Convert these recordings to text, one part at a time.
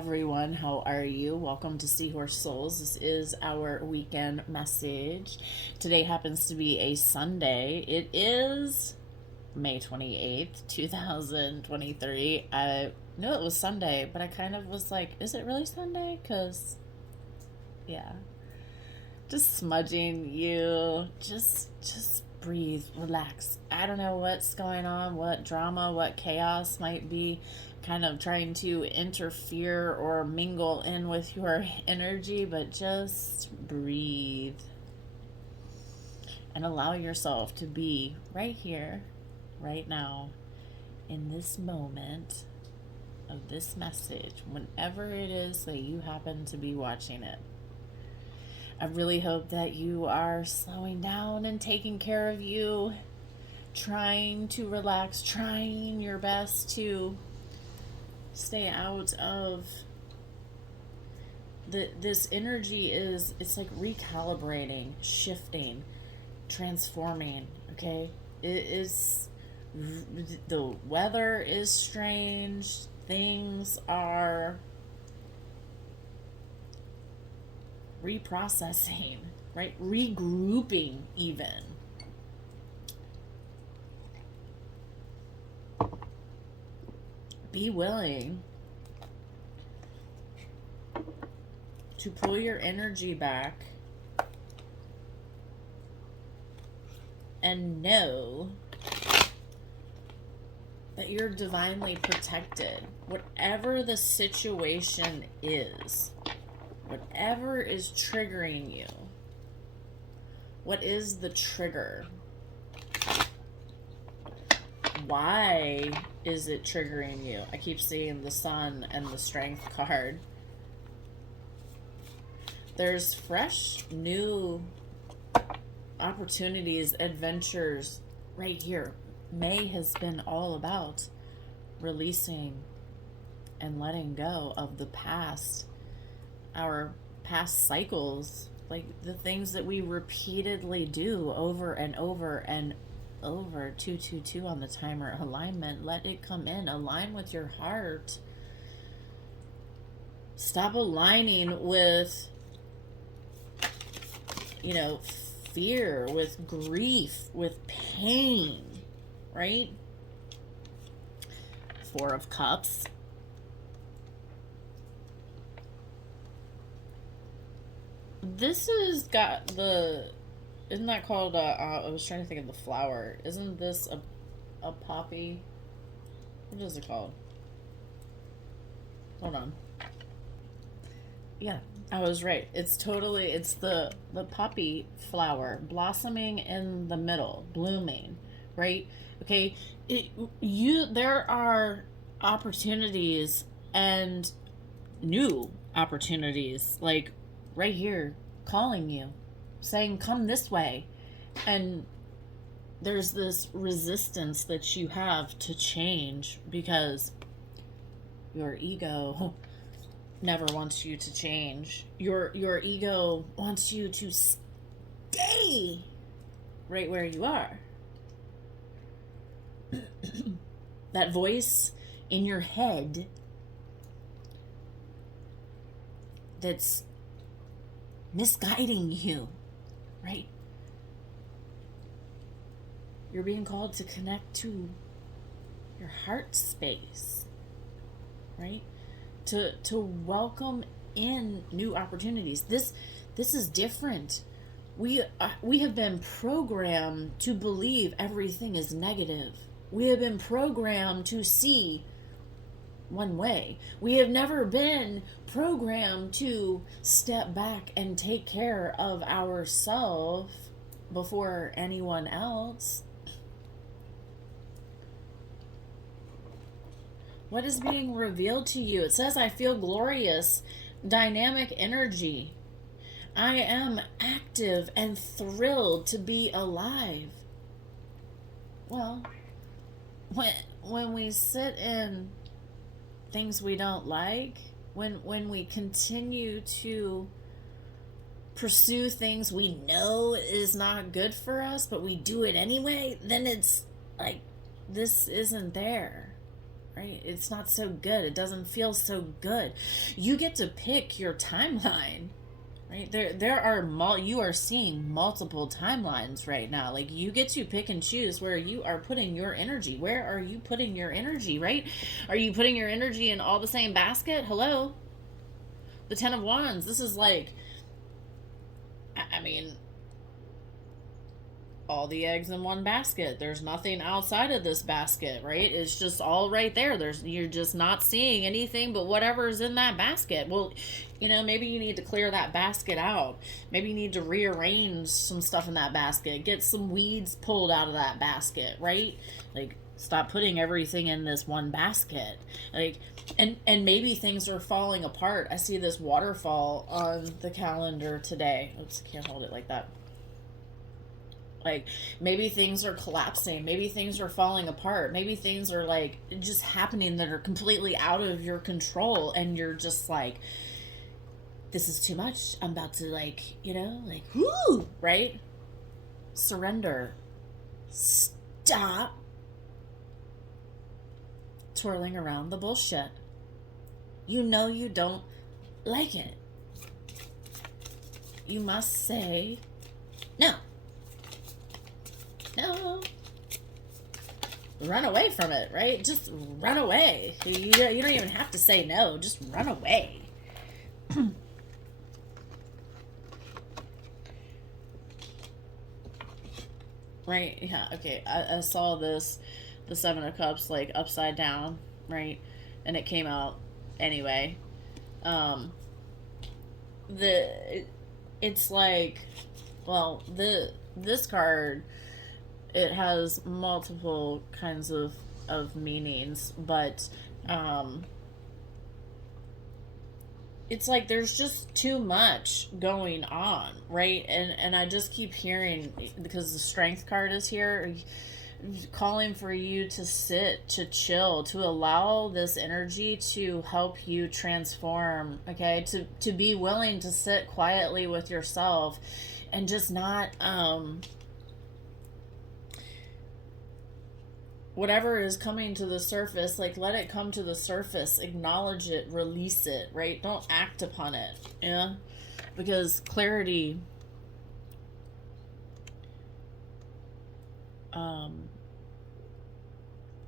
everyone. How are you? Welcome to Seahorse Souls. This is our weekend message. Today happens to be a Sunday. It is May 28th, 2023. I knew it was Sunday, but I kind of was like, is it really Sunday? Because, yeah. Just smudging you. Just breathe, relax. I don't know what's going on, what drama, what chaos might be kind of trying to interfere or mingle in with your energy, but just breathe and allow yourself to be right here, right now, in this moment of this message, whenever it is that you happen to be watching it. I really hope that you are slowing down and taking care of you, trying to relax, trying your best to stay out of this energy. It's like recalibrating, shifting, transforming. Okay, it is, the weather is strange, things are reprocessing, right? Regrouping even. Be willing to pull your energy back and know that you're divinely protected. Whatever the situation is, whatever is triggering you, what is the trigger? Why is it triggering you? I keep seeing the Sun and the Strength card. There's fresh, new opportunities, adventures right here. May has been all about releasing and letting go of the past, our past cycles, like the things that we repeatedly do over and over and over. 222 on the timer. Alignment. Let it come in. Align with your heart. Stop aligning with, fear, with grief, with pain, right? Four of Cups. This has got isn't that called, I was trying to think of the flower. Isn't this a poppy? What is it called? Hold on. Yeah, I was right. It's the poppy flower blossoming in the middle, blooming, right? Okay, there are opportunities and new opportunities, like right here, calling you, saying, come this way. And there's this resistance that you have to change because your ego never wants you to change. Your ego wants you to stay right where you are. That voice in your head that's misguiding you, right? You're being called to connect to your heart space, right? To welcome in new opportunities. This is different. We have been programmed to believe everything is negative. We have been programmed to see one way. We have never been programmed to step back and take care of ourselves before anyone else. What is being revealed to you? It says, I feel glorious, dynamic energy. I am active and thrilled to be alive. Well, when we sit in things we don't like, when we continue to pursue things we know is not good for us, but we do it anyway, then it's like, this isn't there. right? It's not so good. It doesn't feel so good. You get to pick your timeline, right? There are you are seeing multiple timelines right now. Like, you get to pick and choose where you are putting your energy. Where are you putting your energy, right? Are you putting your energy in all the same basket? Hello? The 10 of Wands. This is like, I mean, all the eggs in one basket. There's nothing outside of this basket, right? It's just all right there. You're just not seeing anything but whatever's in that basket. Well, maybe you need to clear that basket out. Maybe you need to rearrange some stuff in that basket. Get some weeds pulled out of that basket, right? Like, stop putting everything in this one basket. Like, and maybe things are falling apart. I see this waterfall on the calendar today. Oops, can't hold it like that. Like, maybe things are collapsing, maybe things are falling apart, maybe things are like just happening that are completely out of your control, and you're just like, this is too much. I'm about to, like, whoo, right? Surrender. Stop twirling around the bullshit. You don't like it. You must say no. No. Run away from it, right? Just run away. You don't even have to say no. Just run away. Right? Yeah, okay. I saw this, the Seven of Cups, like, upside down, right? And it came out anyway. Um, it's like, well, this card, it has multiple kinds of meanings, but it's like there's just too much going on, right? And I just keep hearing, because the Strength card is here, calling for you to sit, to chill, to allow this energy to help you transform, okay? To be willing to sit quietly with yourself and just not whatever is coming to the surface, like, let it come to the surface, acknowledge it, release it, right? Don't act upon it, yeah? Because clarity,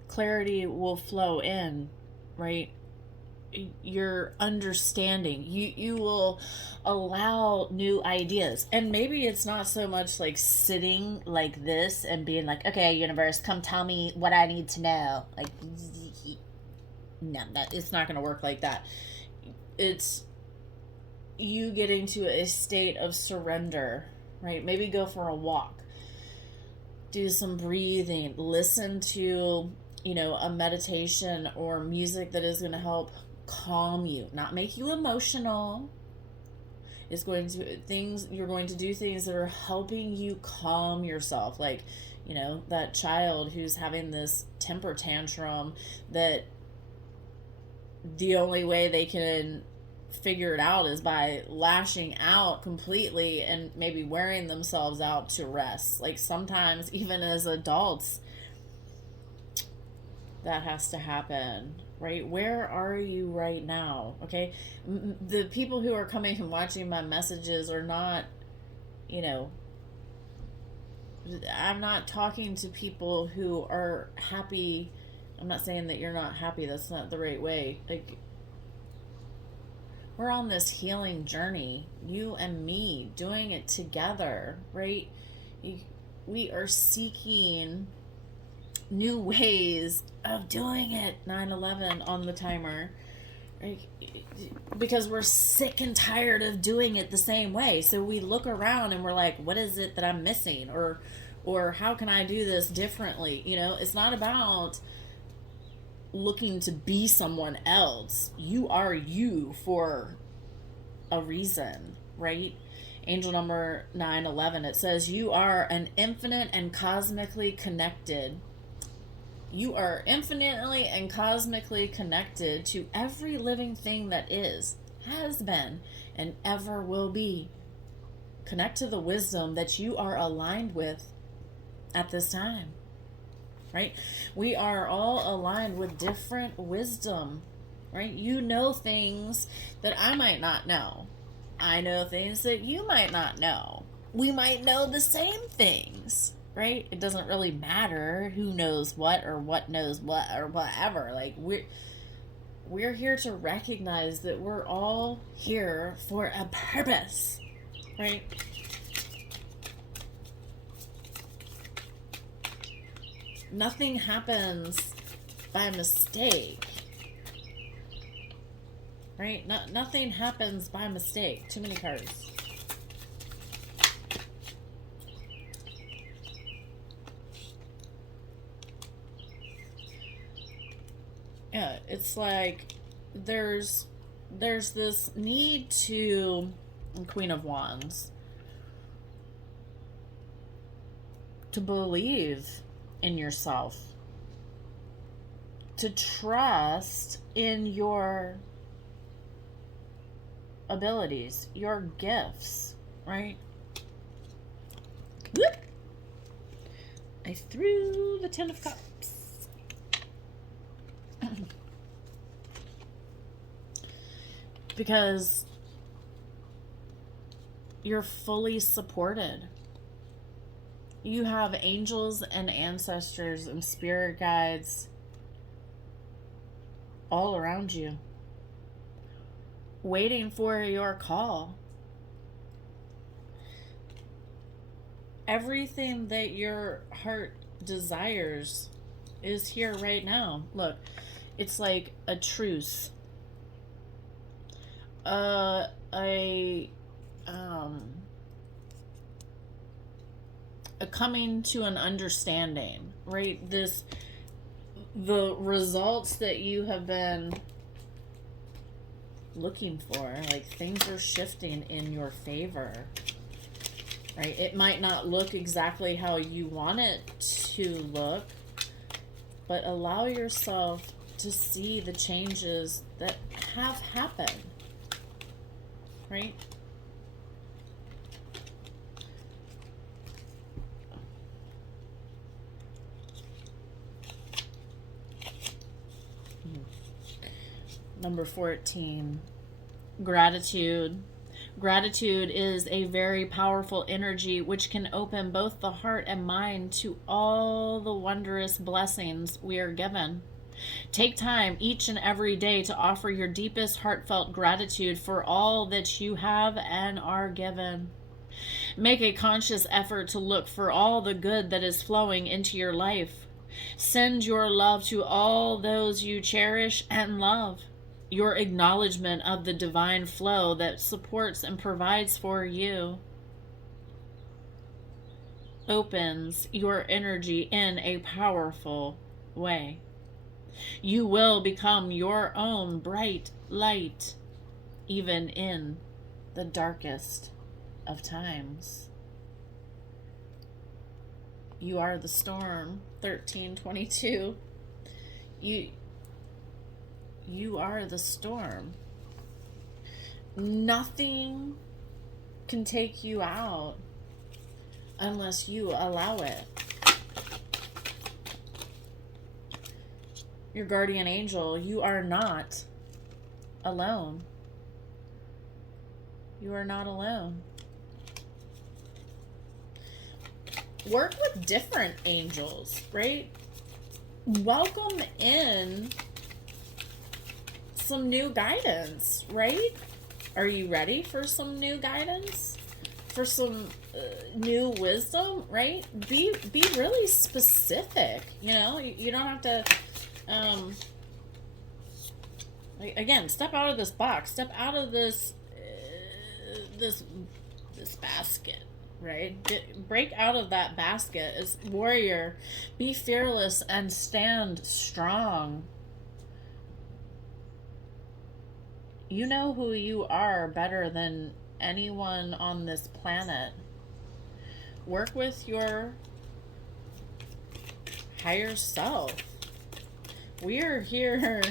clarity will flow in, right? Your understanding, you will allow new ideas. And maybe it's not so much like sitting like this and being like, okay, universe, come tell me what I need to know. Like, no, that it's not going to work like that. It's you getting to a state of surrender, right? Maybe go for a walk, do some breathing, listen to a meditation or music that is going to help calm you, not make you emotional. It's going to you're going to do things that are helping you calm yourself, like, that child who's having this temper tantrum, that the only way they can figure it out is by lashing out completely and maybe wearing themselves out to rest. Like, sometimes even as adults that has to happen, right? Where are you right now? Okay, the people who are coming and watching my messages are not, I'm not talking to people who are happy. I'm not saying that you're not happy. That's not the right way. Like, we're on this healing journey, you and me, doing it together, right? We are seeking new ways of doing it. 9/11 on the timer, right? Because we're sick and tired of doing it the same way. So we look around and we're like, what is it that I'm missing, or how can I do this differently? It's not about looking to be someone else. You are you for a reason, right? Angel number 911, it says you are an infinite and cosmically connected. You are infinitely and cosmically connected to every living thing that is, has been, and ever will be. Connect to the wisdom that you are aligned with at this time. right? We are all aligned with different wisdom, right? You know things that I might not know. I know things that you might not know. We might know the same things, right? It doesn't really matter who knows what or what knows what or whatever. Like we're here to recognize that we're all here for a purpose, right? Nothing happens by mistake, right? Nothing happens by mistake. Too many cards. Yeah, it's like there's this need to, Queen of Wands, to believe in yourself, to trust in your abilities, your gifts, right? Whoop! I threw the Ten of Cups. Because you're fully supported. You have angels and ancestors and spirit guides all around you, waiting for your call. Everything that your heart desires is here right now. Look, it's like a truce. A coming to an understanding, right? The results that you have been looking for, like things are shifting in your favor, right? It might not look exactly how you want it to look, but allow yourself to see the changes that have happened, right? Number 14, gratitude. Gratitude is a very powerful energy which can open both the heart and mind to all the wondrous blessings we are given. Take time each and every day to offer your deepest heartfelt gratitude for all that you have and are given. Make a conscious effort to look for all the good that is flowing into your life. Send your love to all those you cherish and love. Your acknowledgement of the divine flow that supports and provides for you opens your energy in a powerful way. You will become your own bright light, even in the darkest of times. You are the storm, 1322. You are the storm. Nothing can take you out unless you allow it. Your guardian angel, you are not alone. You are not alone. Work with different angels, right? Welcome in some new guidance, right? Are you ready for some new guidance? For some new wisdom, right? Be really specific, you know? You don't have to again, step out of this box, step out of this this basket, right? Break out of that basket as warrior. Be fearless and stand strong. You know who you are better than anyone on this planet. Work with your higher self. We are here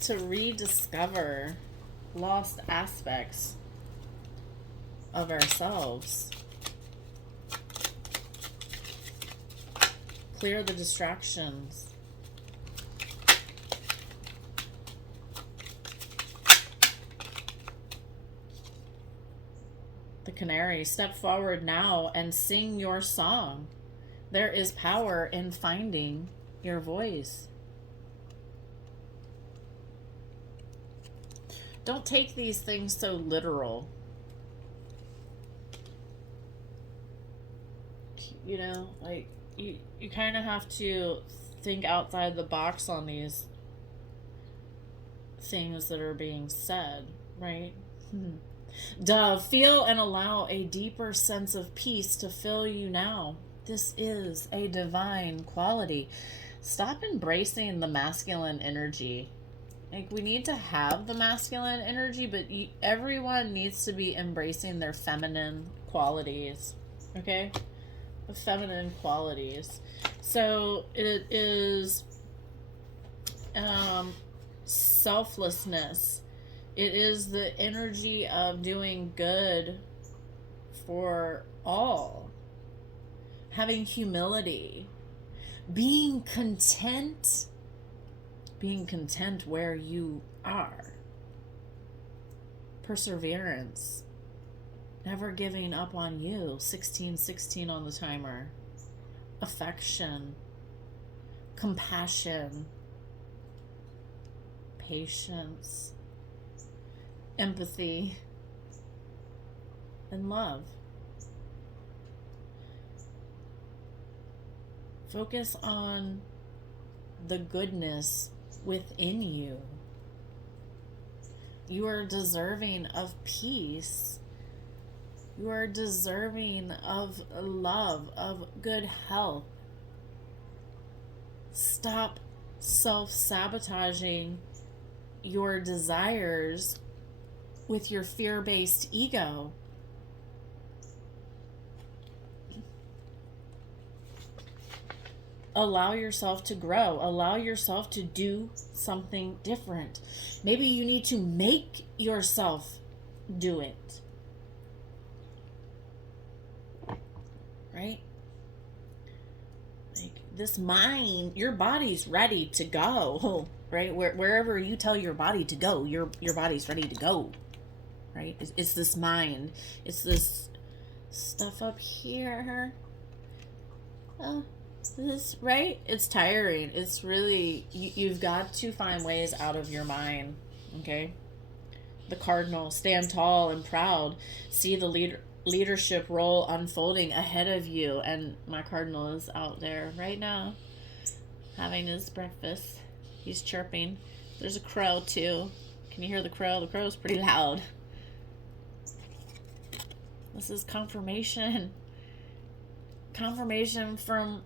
to rediscover lost aspects of ourselves. Clear the distractions. The canary, step forward now and sing your song. There is power in finding your voice. Don't take these things so literal. You know, like you kind of have to think outside the box on these things that are being said, right? Dove, feel and allow a deeper sense of peace to fill you now. This is a divine quality. Stop embracing the masculine energy. Like, we need to have the masculine energy, but everyone needs to be embracing their feminine qualities. Okay? The feminine qualities. So it is selflessness. It is the energy of doing good for all. Having humility. Being content. Being content where you are. Perseverance. Never giving up on you. 1616 on the timer. Affection. Compassion. Patience. Empathy. And love. Focus on the goodness within you. You are deserving of peace. You are deserving of love, of good health. Stop self-sabotaging your desires with your fear-based ego. Allow yourself to grow. Allow yourself to do something different. Maybe you need to make yourself do it. Right? Like, this mind, your body's ready to go. Right? Wherever you tell your body to go, your body's ready to go. Right? It's this mind. It's this stuff up here. This, right? It's tiring. It's really, you've got to find ways out of your mind. Okay? The cardinal, stand tall and proud. See the leadership role unfolding ahead of you. And my cardinal is out there right now having his breakfast. He's chirping. There's a crow too. Can you hear the crow? The crow's pretty loud. This is confirmation. Confirmation from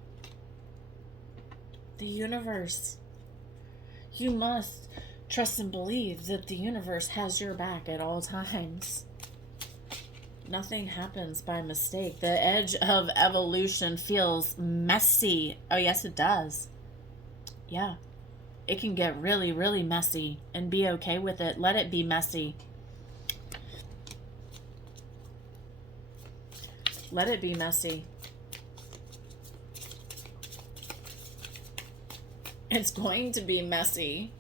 the universe. You must trust and believe that the universe has your back at all times. Nothing happens by mistake. The edge of evolution feels messy. Oh, yes, it does. Yeah. It can get really, really messy, and be okay with it. Let it be messy. Let it be messy. It's going to be messy,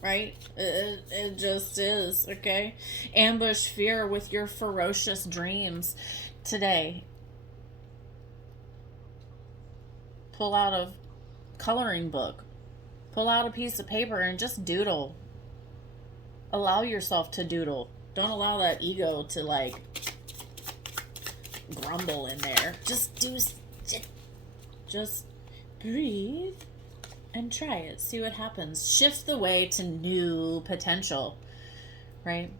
right? It just is, okay? Ambush fear with your ferocious dreams today. Pull out a coloring book. Pull out a piece of paper and just doodle. Allow yourself to doodle. Don't allow that ego to, like, grumble in there. Just breathe and try it. See what happens. Shift the way to new potential, right?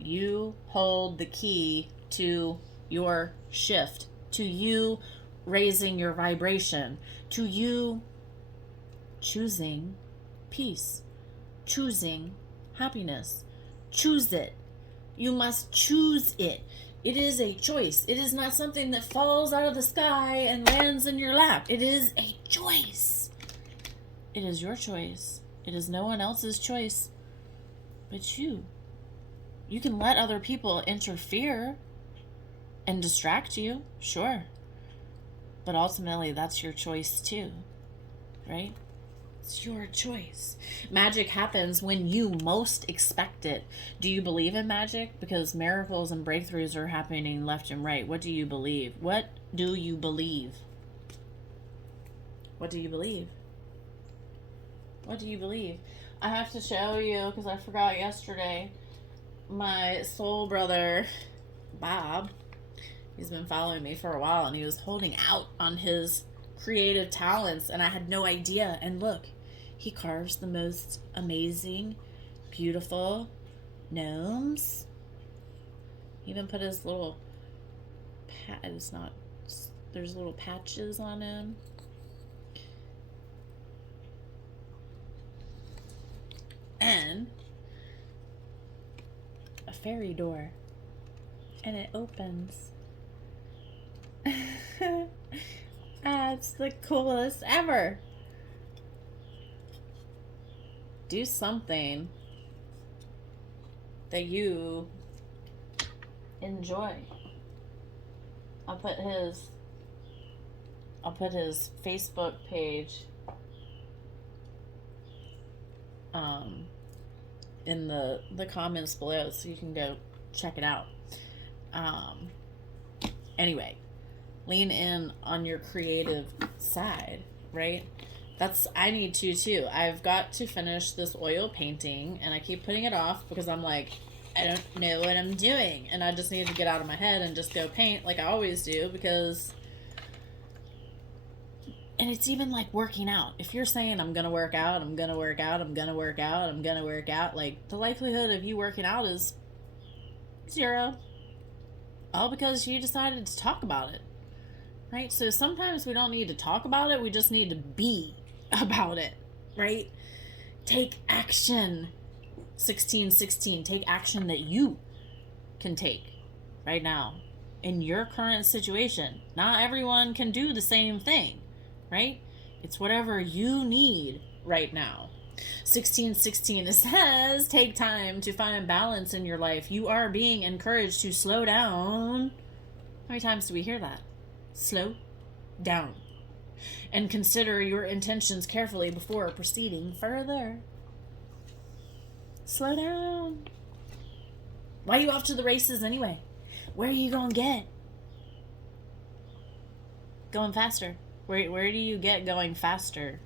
You hold the key to your shift, to you raising your vibration, to you choosing peace, choosing happiness. Choose it. You must choose it. It is a choice. It is not something that falls out of the sky and lands in your lap. It is a choice. It is your choice. It is no one else's choice but you. You can let other people interfere and distract you, sure. But ultimately, that's your choice too, right? It's your choice. Magic happens when you most expect it. Do you believe in magic? Because miracles and breakthroughs are happening left and right. What do you believe? What do you believe? What do you believe? What do you believe? I have to show you because I forgot yesterday. My soul brother, Bob, he's been following me for a while, and he was holding out on his creative talents, and I had no idea. And look, he carves the most amazing, beautiful gnomes. He even put his little it's not, there's little patches on him. And a fairy door, and it opens. It's the coolest ever. Do something that you enjoy. I'll put his Facebook page in the comments below, so you can go check it out. Anyway, lean in on your creative side, right? I need to too. I've got to finish this oil painting, and I keep putting it off because I'm like, I don't know what I'm doing, and I just need to get out of my head and just go paint like I always do. Because, and it's even like working out. If you're saying I'm gonna work out, I'm gonna work out, I'm gonna work out, I'm gonna work out, like, the likelihood of you working out is 0. All because you decided to talk about it, right? So sometimes we don't need to talk about it, we just need to be about it, right? Take action. 1616, take action that you can take right now in your current situation. Not everyone can do the same thing, right? It's whatever you need right now. 1616, it says, take time to find balance in your life. You are being encouraged to slow down. How many times do we hear that? Slow down. And consider your intentions carefully before proceeding further. Slow down. Why are you off to the races anyway? Where are you gonna get? Going faster. Where do you get going faster?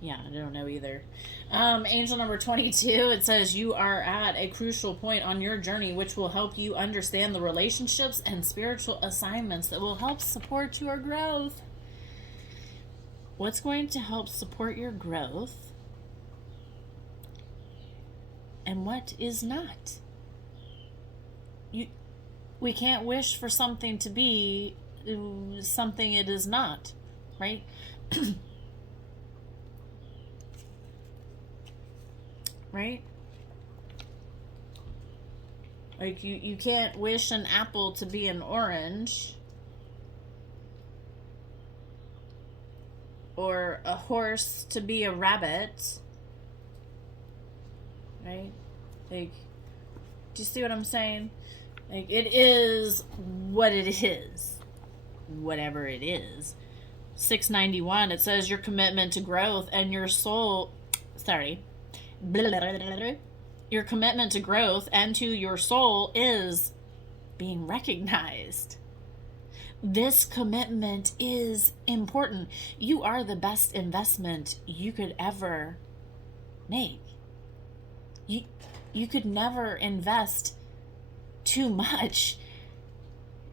Yeah, I don't know either. Angel number 22, it says you are at a crucial point on your journey which will help you understand the relationships and spiritual assignments that will help support your growth. What's going to help support your growth? And what is not? We can't wish for something to be something it is not, right? Right? Like, you can't wish an apple to be an orange, or a horse to be a rabbit, right? Like, do you see what I'm saying? Like, it is what it is, whatever it is. 691, it says your commitment to growth and your soul, your commitment to growth and to your soul is being recognized. This commitment is important. You are the best investment you could ever make. You could never invest too much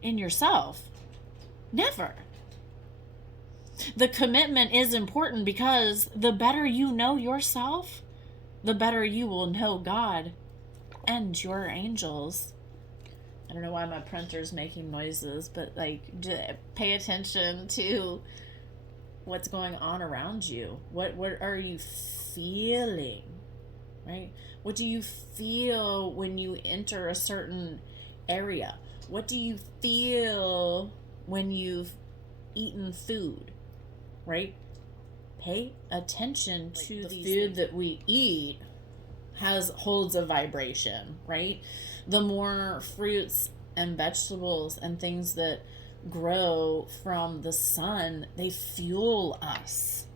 in yourself. Never. The commitment is important because the better you know yourself, the better you will know God and your angels. I don't know why my printer's making noises, but like, pay attention to what's going on around you. What are you feeling, right? What do you feel when you enter a certain area? What do you feel when you've eaten food, right? Pay attention to the food that we eat holds a vibration, right? The more fruits and vegetables and things that grow from the sun, they fuel us,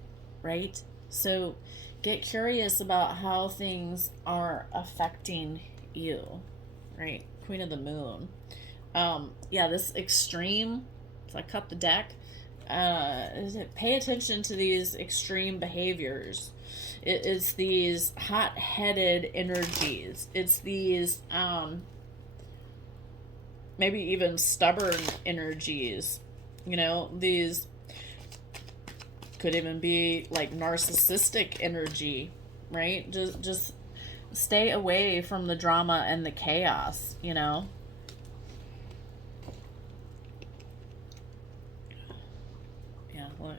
right? So get curious about how things are affecting you, right? Queen of the Moon. Yeah, this extreme, if I cut the deck, pay attention to these extreme behaviors. It's these hot-headed energies. It's these maybe even stubborn energies. You know, these could even be like narcissistic energy, right? Just stay away from the drama and the chaos, you know? Yeah, look.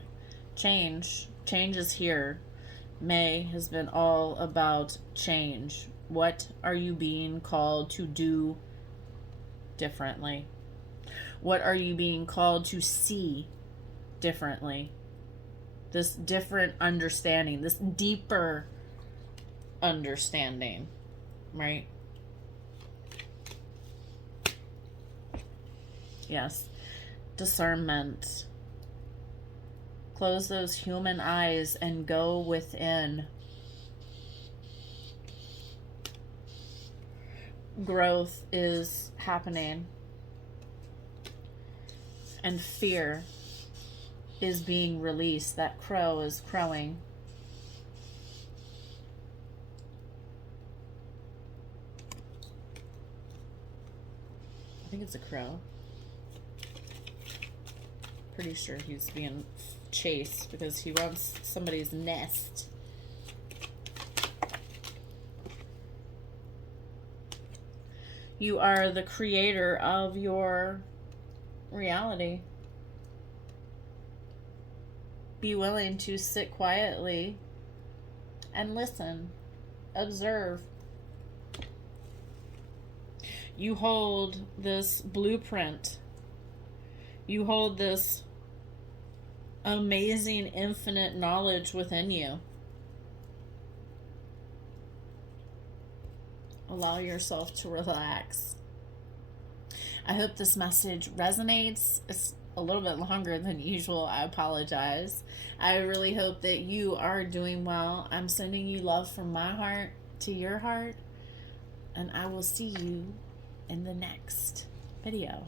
Change is here. May has been all about change. What are you being called to do differently? What are you being called to see differently? This different understanding, this deeper understanding, right? Yes. Discernment. Close those human eyes and go within. Growth is happening, and fear is being released. That crow is crowing. I think it's a crow. Pretty sure he's being chased because he wants somebody's nest. You are the creator of your reality. Be willing to sit quietly and listen, observe. You hold this blueprint. You hold this amazing infinite knowledge within you. Allow yourself to relax. I hope this message resonates. It's a little bit longer than usual. I apologize. I really hope that you are doing well. I'm sending you love from my heart to your heart, and I will see you in the next video.